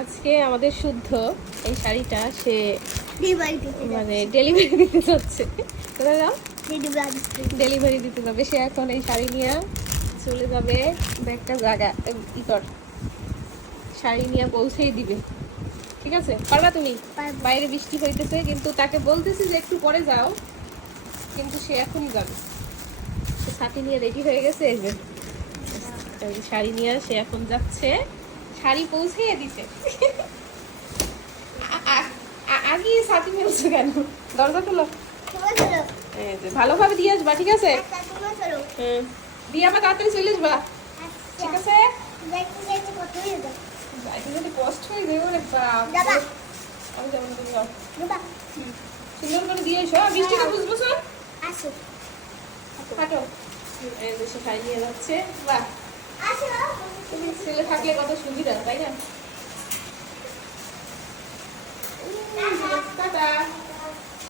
আজকে আমাদের শুদ্ধ এই শাড়িটা সে মানে ডেলিভারি ডেলিভারি দিতে যাচ্ছে। কোথায় যাও? ডেলিভারি ডেলিভারি দিতে যাবে সে। এখন এই শাড়ি নিয়ে চলে যাবে একটা জায়গা শাড়ি নিয়ে পৌঁছেই দিবে। ঠিক আছে, পারবা তুমি? পারবো। বাইরে বৃষ্টি হইতেছে, কিন্তু তাকে বলতেছি যে একটু পরে যাও, কিন্তু সে এখনই যাবে। সে ছাতি নিয়ে রেডি হয়ে গেছে, এই যে এই শাড়ি নিয়ে সে এখন যাচ্ছে। শাড়ি পৌঁছেই দিছে। আগে ছাতি ফেলছো কেন? দরজা খোলো। এই যে ভালোভাবে দিয়ে আসবা, ঠিক আছে? দিয়ে আমার তাড়াতাড়ি চলে আসবা, ঠিক আছে? যাইতে যদি কষ্ট হয়ে যাবে রে বাপ। আমি যেমন তুমি যাও, সুন্দর করে দিয়ে এসো। বৃষ্টিটা বুঝবো স্যার, হাঁটো। এই যে সে শাড়ি নিয়ে যাচ্ছে। বাহ, তুমি ছেলে থাকলে কত সুবিধা, তাই না?